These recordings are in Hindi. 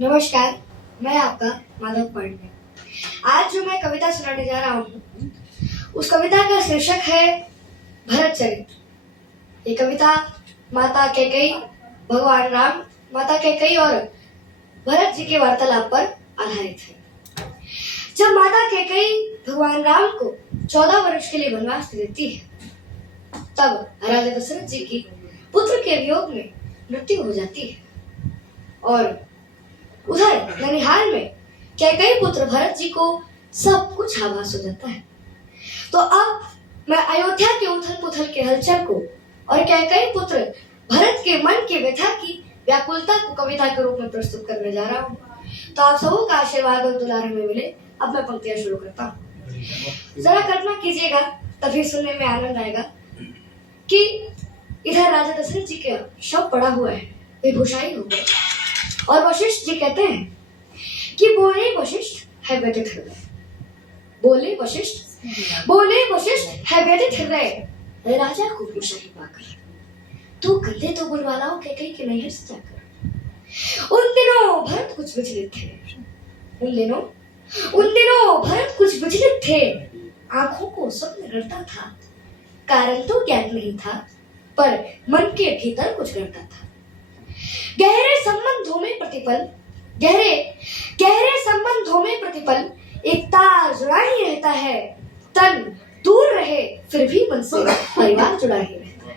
नमस्कार, मैं आपका माधव पांडे। आज जो मैं कविता सुनाने जा रहा हूँ, उस कविता का शीर्षक है भरत चरित्र। ये कविता माता कैकेयी, भगवान राम, माता कैकेयी और भरत जी के वार्तालाप पर आधारित है। जब माता कैकेयी भगवान राम को 14 वर्ष के लिए वनवास देती है, तब राजा दशरथ जी की पुत्र के वियोग में मृत्यु हो जाती है और उधर ननिहाल में कैकेयी पुत्र भरत जी को सब कुछ आभास हो जाता है। तो अब मैं अयोध्या के उथल पुथल के हलचल को और कैकेयी पुत्र भरत के मन की व्यथा की व्याकुलता को कविता के रूप में प्रस्तुत करने जा रहा हूँ। तो आप सबों का आशीर्वाद और दुलार हमें मिले। अब मैं पंक्तियां शुरू करता हूँ। जरा कल्पना कीजिएगा, तभी सुनने में आनंद आएगा कि इधर राजा दशरथ जी का शव पड़ा हुआ है, बेहोशाई हो गए और वशिष्ठ जी कहते हैं कि बोले वशिष्ठ है व्यथित हृदय, बोले वशिष्ठ है व्यथित हृदय, राजा को होशाई पाकर तू कंधे तो बुलवालाओ कैकेयी के नैहर से जाकर। उन दिनों भरत कुछ विचलित थे, उन दिनों भरत कुछ विचलित थे, आंखों को स्वप्न रटता था, कारण तो ज्ञात नहीं था पर मन के भीतर कुछ करता था। गहरे संबंधों में प्रतिपल एक तार जुड़ा ही रहता है, तन दूर रहे फिर भी मन से परिवार जुड़ा ही रहता है।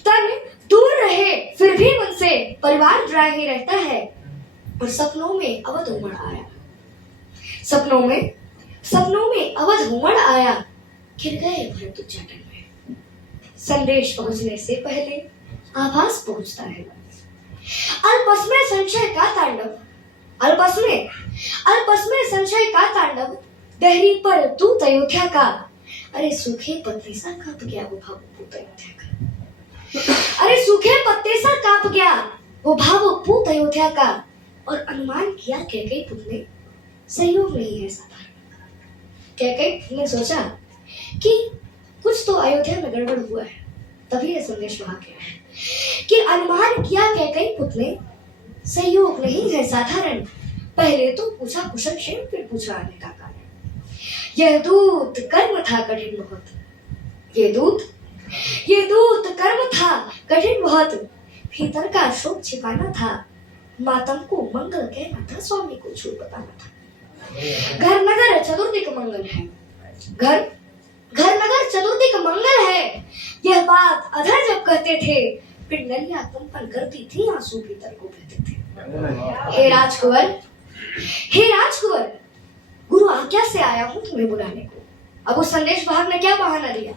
तन दूर रहे फिर भी मन से परिवार जुड़ा ही रहता है। और सपनों में अवध उमड़ आया, सपनों में अवध उमड़ आया, घिर गए भरत उच्चाटन में। संदेश पहुंचने से पहले आभास पहुंचता है। अल्पस में संशय का तांडव, दहरी पर तू अयोध्या का। अरे सूखे पत्ते सा कांप गया वो भावुक अयोध्या का। अरे सूखे पत्ते सा कांप गया वो भावुक अयोध्या का। और अनुमान किया कैकेयी पुत्र ने सहयोग नहीं है साधारण। कैकेयी ने सोचा कि कुछ तो अयोध्या में गड़बड़ हुआ है, तभी यह संदेश वहां गया है कि अनुमान किया कैकेयी पुत्र ने सहयोग नहीं है साधारण। पहले तो पूछा कुशल क्षेम, फिर पूछा आने का कारण। यह दूत कर्म था कठिन बहुत, ये दूत कर्म था कठिन बहुत। भीतर का शोक छिपाना था, मातम को मंगल कहना था, स्वामी को झूठ बताना था। घर नगर चतुर्दिक मंगल है, घर नगर चतुर्दिक मंगल है, यह बात अधर जब कहते थे, पिंडलियां कंपन करती थी, आंसू भीतर को बहते थे। हे राजकुंवर, गुरु आज्ञा से आया हूं तुम्हें बुलाने को। अब उस संदेश वाहक ने क्या बहाना दिया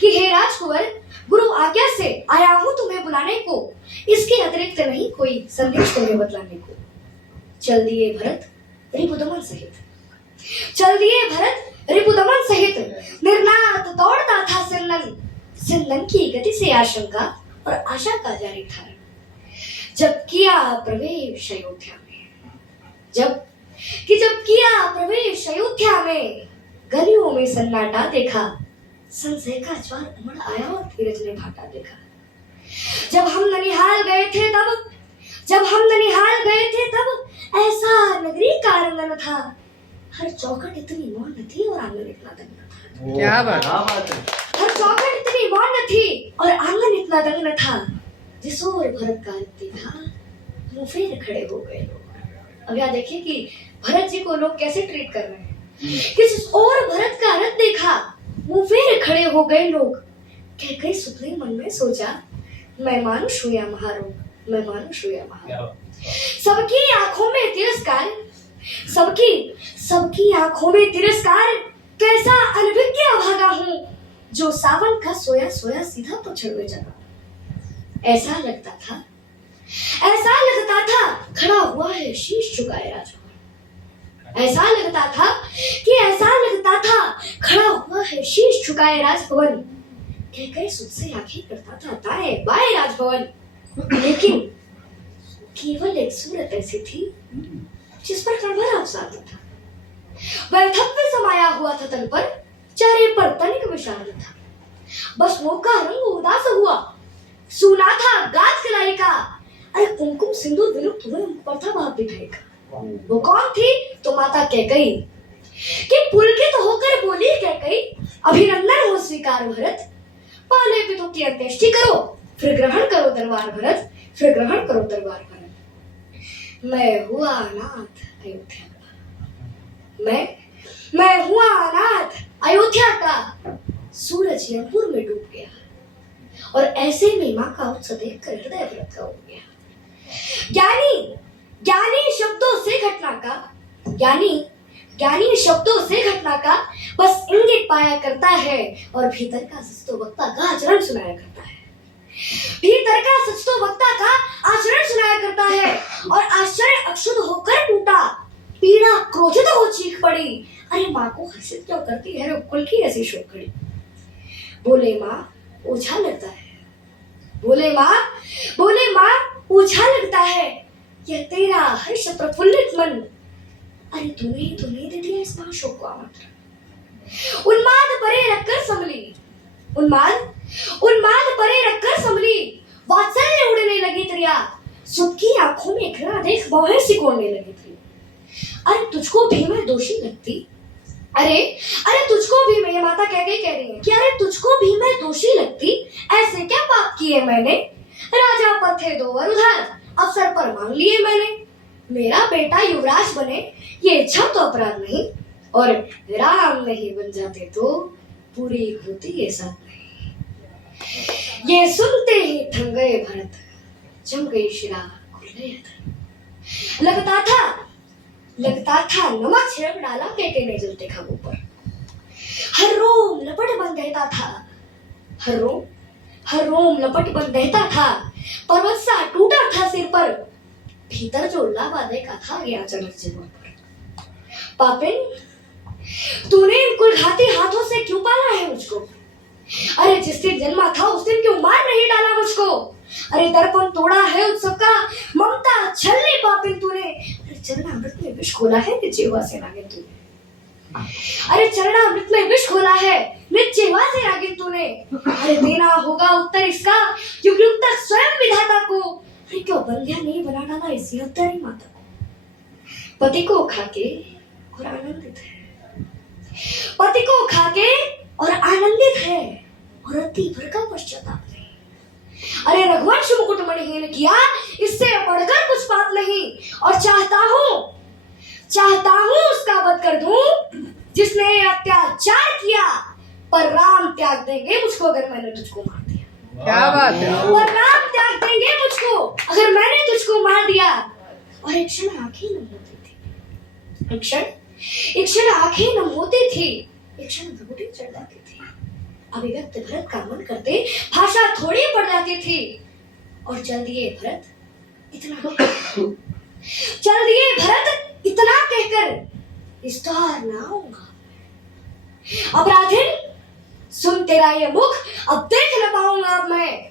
कि हे राजकुंवर, गुरु आज्ञा से आया हूं तुम्हें बुलाने को, इसके अतिरिक्त नहीं कोई संदेश तुम्हें बतलाने को। चल दिए भरत रिपुदमन सहित, निर्नाद दौड़ता था सिंदन की गति से आशंका और आशा का जारी था। जब किया प्रवेश अयोध्या में, गलियों में सन्नाटा देखा, संशय का ज्वार उमड़ आया और धीरज ने भाटा देखा। जब हम ननिहाल गए थे तब ऐसा नगरी का आंगन था, हर चौखट इतनी मौन थी और आंगन इतना दंग था। क्या बात है। हर चौखट इतनी मौन थी और आंगन इतना दंग था, जिस ओर भरत का रथ देखा मुंह फेर खड़े हो गए लोग। अब यहाँ देखिए कि भरत जी को लोग कैसे ट्रीट कर रहे हैं। जिस ओर भरत का रथ देखा मुंह फेर खड़े हो गए लोग। कैकेयी सुपने मन में सोचा, मैं मानुष हूं या महारोग, मैं मानुष हूं या महारोग। सबकी आंखों में तिरस्कार, कैसा अनभिज्ञ अभागा हूं, जो सावन का सोया सोया सीधा पछड़ में जगा। ऐसा लगता था खड़ा हुआ है शीश झुकाए राजभवन। ऐसा लगता था खड़ा हुआ है शीश झुकाए राजभवन। कैकेयी सुध से आंखें करता था दाएं बाएं राजभवन, लेकिन केवल एक सूरत ऐसी थी जिस पर कड़वा अवसाद था। वैधव्य समाया हुआ था तन पर, चेहरे पर तनिक विषाद था। बस मुंह का रंग उदास हुआ, सुना था गाज कलाई का, अरे कुमकुम सिंदूर विलुप्त हुए पर था वहां विधायक। वो कौन थी? तो माता कैकई। कि पुलकित होकर बोली कैकई, अभिनंदन हो स्वीकार भरत, पहले पितु की अंत्येष्टि करो, फिर ग्रहण करो दरबार भरत, फिर ग्रहण करो दरबार भरत। मैं हुआ अनाथ अयोध्या का, मैं हुआ अनाथ अयोध्या का, सूरज यमपुर में डूब गया, और ऐसे में माँ का उत्सव देखकर हृदय व्रत का हो गया। ज्ञानी शब्दों से घटना का, ज्ञानी शब्दों से घटना का बस इंगित पाया करता है, और भीतर का सच तो वक्ता का आचरण सुनाया करता है। भीतर का सच तो वक्ता का आचरण सुनाया करता है, और आश्चर्य अक्षुध होकर टूटा, पीड़ा क्रोधित हो चीख पड़ी, अरे माँ को हर्षित क्यों करती है कुल की ऐसी शोक खड़ी। बोले माँ ओझा लगता है, बोले माँ ओझा लगता है, यह तेरा हर्ष प्रफुल्लित मन, अरे तूने ही तो नहीं दे दिया इस महाशोक को आमंत्रण। उन्माद परे रखकर संभली, उन्माद परे रखकर संभली, वात्सल्य उड़ने लगी त्रिया, सुख की आंखों में घृणा देख बाहें सिकोड़ने लगी थी। अरे तुझको भी मैं दोषी लगती, अरे तुझको भी मैं, माता कह रही है कि अरे तुझको भी मैं दोषी लगती, ऐसे क्या पाप किए मैंने, राजा पद थे दो और उधार, अवसर पर मांग लिए मैंने, मेरा बेटा युवराज बने ये इच्छा तो अपराध नहीं, और राम नहीं बन जाते तो पूरी होती ये साथ नहीं। ये सुनते ही थम गए भरत, जम गई शिरा खुल गया। लगता था नमक छिड़क डाला केके ने जलते खाबों पर। हर रोम लपट बन रहता था, हर रोम लपट बन रहता था, पर्वत सा टूटा था सिर पर, भीतर जो लावा देखा था ये अचानक जीवन पर। पापिन तूने इन कुलघाती हाथों से क्यों पाला है मुझको, अरे जिस दिन जन्मा था उस दिन क्यों मार नहीं डाला मुझको, अरे दर्पण तोड़ा है उत्सव का, ममता छलनी पापिन तूने, चरणामृत में विष घोला है निश्चयवा से नागिन तूने, अरे चरणामृत में विष घोला है निश्चयवा से नागिन तूने, अरे देना होगा उत्तर इसका युग युग तक स्वयं विधाता को, अरे क्यों बंध्या नहीं बना डाला इसी हत्यारी माता को। पति को खाके और आनंदित है, पति को खाके और आनंदित है, और अति भर का पश्चाताप नहीं। अरे रघुवंश मुकुटमणिहीन किया, इससे बढ़कर कुछ बात नहीं, और चाहता हूं उसका वध कर दूं जिसने अत्याचार किया, पर राम त्याग देंगे मुझको अगर मैंने तुझको मार दिया। क्या बात है। पर राम त्याग देंगे मुझको अगर मैंने तुझको मार दिया। और एक क्षण आंखें नम होती थी, एक क्षण आंखें नम होती थी, एक क्षण भ्रुकुटी चढ़ जाती थी, अभिव्यक्त भरत का मन करते भाषा थोड़ी पड़ जाती थी, और चल दिए भरत इतना कहकर विस्तार ना होगा। अपराधिन सुन तेरा ये मुख अब देख न पाऊंगा अब मैं,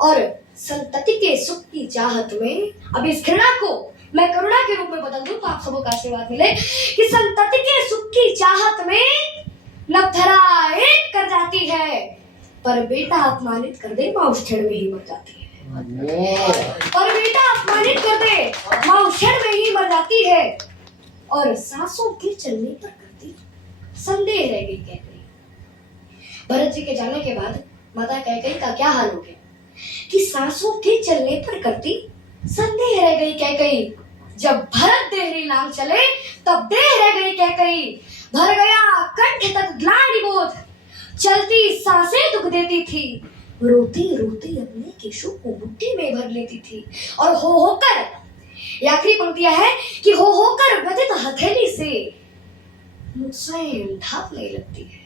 और संतति के सुख की चाहत में अब इस घृणा को मैं करुणा के रूप में बदल दूं तो आप सबको आशीर्वाद मिले कि संतति के सुख की चाहत में नवधरा एक कर जाती है, पर बेटा अपमानित कर दे माँ उस क्षण में ही मर जाती है। और बेटा अपमानित कर दे माँ उस क्षण में ही मर जाती है। और सांसों के चलने पर करती संदेह रह गई कैकई। भरत जी के जाने के बाद माता कैकई का क्या हाल हो गया कि सांसों के चलने पर करती संदेह रह गई कैकई। जब भरत देहरी नाम चले तब देह रह गई कैकई। भर गया कंठ तक ग्लानि बोध, चलती सांसें दुख देती थी, रोती रोती अपने केशों को मुट्ठी में भर लेती थी, और हो होकर ये आखिरी पंक्तियां है कि हो होकर व्यथित हथेली से मुझ स्वयं ढांपने लगती है।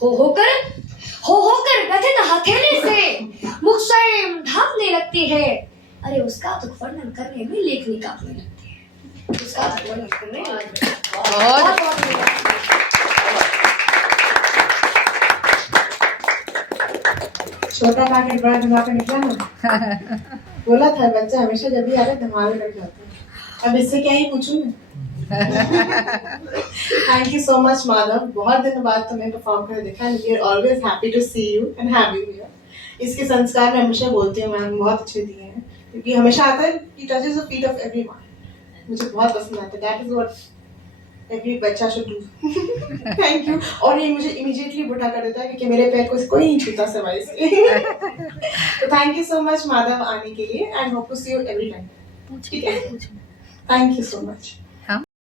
हो होकर व्यथित हथेली से मुझ स्वयं ढांपने लगती है। अरे उसका दुख वर्णन करने में लेखनी कांपने लगती है, उसका दुख वर्णन करने में छोटा पैकेट बड़ा दिमाग में निकला ना। बोला था बच्चा हमेशा जब भी आता धमाल कर जाता है। अब इससे क्या ही पूछूं मैं। Thank you so much Madhav, बहुत दिनों बाद तुम्हें परफॉर्म कर देखा and we are always happy to see you and have you here. इसके संस्कार मैं हमेशा बोलती हूँ मैम बहुत अच्छे दिए हैं, क्योंकि हमेशा आता है he touches the feet of everyone. मुझे बहुत पसंद आता है. That is what every बच्चा should do. Thank you. और ये मुझे immediately बुढ़ा कर देता है क्योंकि मेरे पैर को कोई नहीं छूता सिवाय इसके. तो thank you so much Madhav आने के लिए and hope to see you every time. ठीक है? Thank you so much.